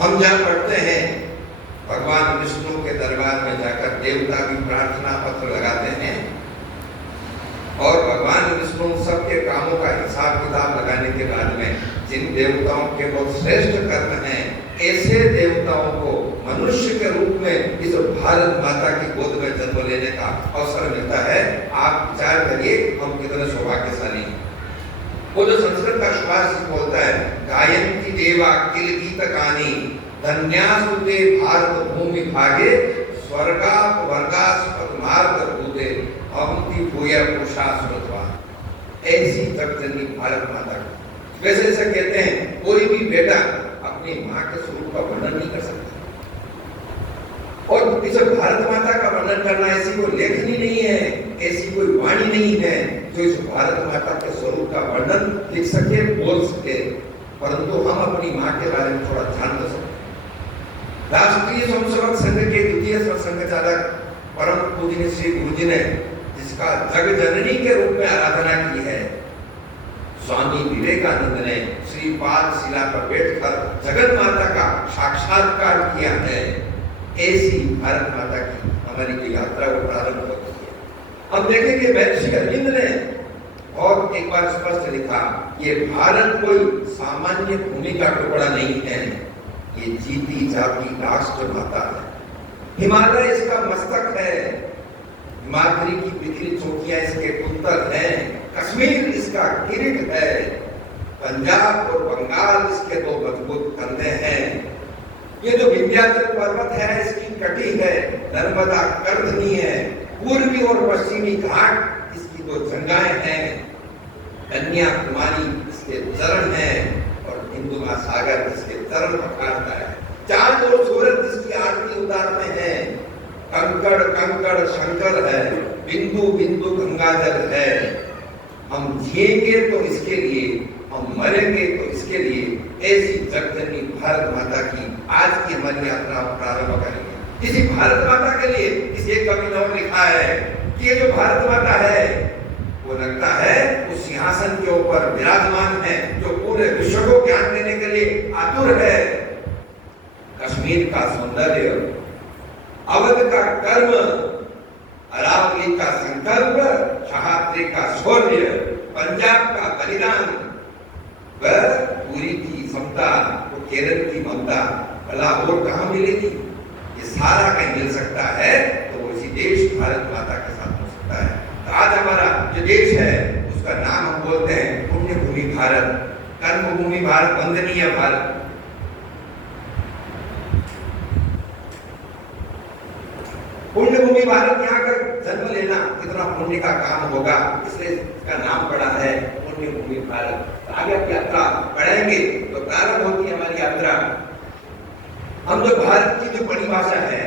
हम जहाँ पढ़ते हैं भगवान विष्णु के दरबार में जाकर देवता की प्रार्थना पत्र लगाते हैं और भगवान विष्णु सबके कामों का हिसाब किताब लगाने के बाद में जिन देवताओं के बहुत श्रेष्ठ कर्म हैं, ऐसे देवताओं को मनुष्य के रूप में इस भारत माता की गोद में जन्म लेने का अवसर मिलता है। आप विचार करिए हम कितने सौभाग्यशाली हैं। वो जो संस्कृत का श्वास बोलता है, गायंती देवा किल गीत गानी धन्यास्तुते भारत भूमि भागे स्वर्गा वर्गास्पद मार्ग भूते अवंती भूया पुरुषा स्मृतवा। ऐसी जगजननी भारत माता की। वैसे ऐसा कहते हैं कोई भी बेटा अपनी माँ के स्वरूप का वर्णन नहीं कर सकता, और इस भारत माता का वर्णन करना ऐसी कोई लेखनी नहीं है, ऐसी कोई वाणी नहीं है जो इस भारत माता के स्वरूप का वर्णन लिख सके, बोल सके। परंतु हम अपनी माँ के बारे में थोड़ा ध्यान दे सकते। राष्ट्रीय स्वयंसेवक संघ के द्वितीय संघचालक परम पूजनीय श्री गुरुजी ने जिसका जग जननी के रूप में आराधना की है, स्वामी विवेकानंद ने श्रीपाद शिला पर बैठकर जगत माता का साक्षात्कार किया है। ऐसी भारत माता की हमारी की यात्रा को प्रारंभ होती है। हम देखेंगे महर्षि अरविंद ने और एक बार स्पष्ट लिखा, ये भारत कोई सामान्य भूमि का टुकड़ा नहीं है, ये जीती जाती राष्ट्र माता है। हिमालय इसका मस्तक है, हिमाद्री की बिखरी चोटियां इसके पुत्र हैं, कश्मीर इसका किरीट है, पंजाब और बंगाल इसके दो मजबूत कंधे हैं। ये जो विंध्याचल पर्वत है इसकी कटी है, नर्मदा कर्दनी है, पूर्वी और पश्चिमी घाट इसकी दो जंगाएं हैं, कन्याकुमारी इसके चरण हैं और हिंदू महासागर इसके चरण पखारता है। चांद और सूरज इसकी आरती उतारते हैं। कंकड़ कंकड़ शंकर है, बिंदु बिंदु गंगाजल है। हम जिएंगे तो इसके लिए, हम मरेंगे तो इसके लिए। ऐसी जगजननी भारत माता की आज की हमारी यात्रा प्रारंभ करेंगे। इसी भारत माता के लिए इस एक कवि ने और लिखा है कि ये जो भारत माता है वो लगता है उस सिंहासन के ऊपर विराजमान है जो पूरे विश्व को ज्ञान देने के लिए आतुर है। कश्मीर का सौंदर्य, अवध का कर्म, अरावली का संकल्प, शाहपुरी का शौर्य, पंजाब का बलिदान, वह पूरी की समता, वो केरल की ममता, भला और कहाँ मिलेगी? ये सारा कहीं मिल सकता है तो वो इसी देश भारत माता के साथ हो सकता है। तो आज हमारा जो देश है उसका नाम हम बोलते हैं पुण्य भूमि भारत, कर्म भूमि भारत, वंदनीय भारत। पुण्य भूमि भारत यहाँ का जन्म लेना कितना पुण्य का काम होगा, इसलिए इसका नाम पड़ा है पुण्य भूमि भारत। आगे की यात्रा पढ़ेंगे तो प्रारंभ होगी हमारी यात्रा। हम जो भारत की जो परिभाषा है